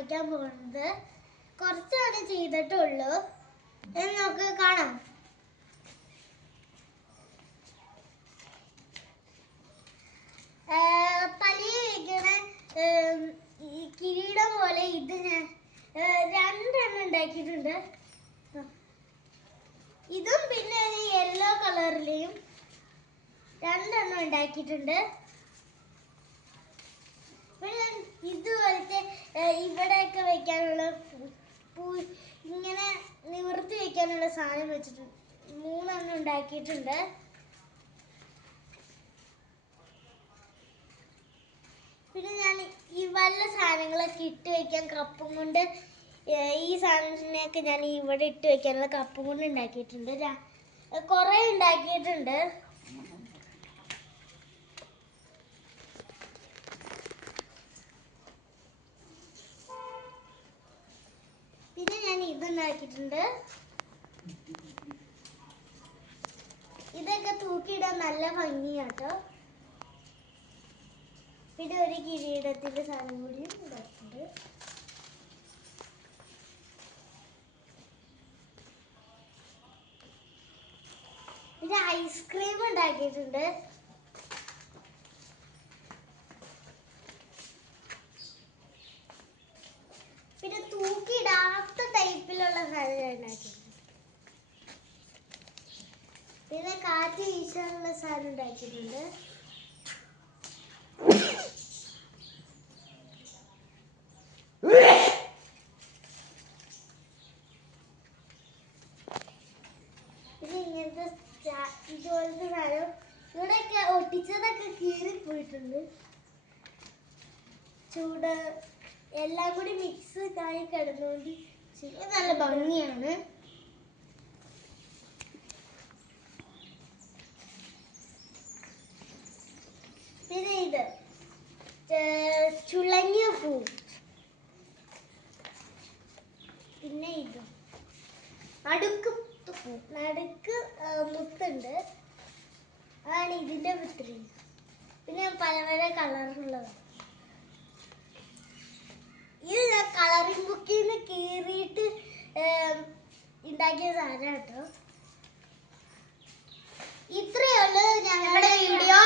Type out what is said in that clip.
കാണിക്കാൻ പോകുന്നത്. കുറച്ചാണ് ചെയ്തിട്ടുള്ളൂ. നമുക്ക് കാണാം. തലയിൽ വയ്ക്കണ കിരീടം പോലെ ഇത് ഞാൻ 2 എണ്ണം ഉണ്ടാക്കിയിട്ടുണ്ട്. ഇതും പിന്നെ യെല്ലോ കളറിലെയും 2 എണ്ണം ഉണ്ടാക്കിയിട്ടുണ്ട്. പിന്നെ ഇതുപോലത്തെ ഇവിടെയൊക്കെ വെക്കാനുള്ള ഇങ്ങനെ നിവർത്തി വെക്കാനുള്ള സാധനം വെച്ചിട്ടുണ്ട്. 3 എണ്ണം ഉണ്ടാക്കിയിട്ടുണ്ട്. പിന്നെ ഞാൻ ഈ വല്ല സാധനങ്ങളൊക്കെ ഇട്ട് വെക്കാൻ കപ്പും കൊണ്ട് ഈ സാധനത്തിനെയൊക്കെ ഞാൻ ഇവിടെ ഇട്ട് വെക്കാനുള്ള കപ്പും കൊണ്ട് ഉണ്ടാക്കിയിട്ടുണ്ട്. കുറേ ഉണ്ടാക്കിയിട്ടുണ്ട്. പിന്നെ ഞാൻ ഇതുണ്ടാക്കിയിട്ടുണ്ട്. ഇതൊക്കെ തൂക്കിയിടാൻ നല്ല ഭംഗിയാട്ടോ. പിന്നെ ഒരു കിരീടത്തിന്റെ സാധനം കൂടി ഉണ്ടാക്കിയിട്ടുണ്ട്. പിന്നെ ഐസ്ക്രീം ഉണ്ടാക്കിയിട്ടുണ്ട്. പിന്നെ തൂക്കിയിടാത്ത ടൈപ്പിലുള്ള സാധനം ഉണ്ടാക്കിയിട്ടുണ്ട്. പിന്നെ കാറ്റ് വീശാനുള്ള സാധനം ഉണ്ടാക്കിയിട്ടുണ്ട്. പിന്നെ ഇങ്ങനത്തെ ഇതുപോലത്തെ സാധനം ഇവിടെയൊക്കെ ഒട്ടിച്ചതൊക്കെ കീറിപ്പോയിട്ടുണ്ട്. ചൂട് എല്ലാം കൂടി മിക്സ് ആയി കിടന്നുകൊണ്ട് നല്ല ഭംഗിയാണ്. പിന്നെ ഇത് ചുളങ്ങിയ പൂ. പിന്നെ ഇത് നടുക്ക് മുത്തുണ്ട്. അതാണ് ഇതിന്റെ വിത്രി. പിന്നെ പല പല കളറുള്ളതാണ്. ഇത് ഞാൻ കളറിംഗ് ബുക്കിൽ നിന്ന് കീറിയിട്ട് ഉണ്ടാക്കിയ സാധനം കേട്ടോ. ഇത്രയേ ഉള്ളൂ ഞങ്ങളുടെ വീഡിയോ.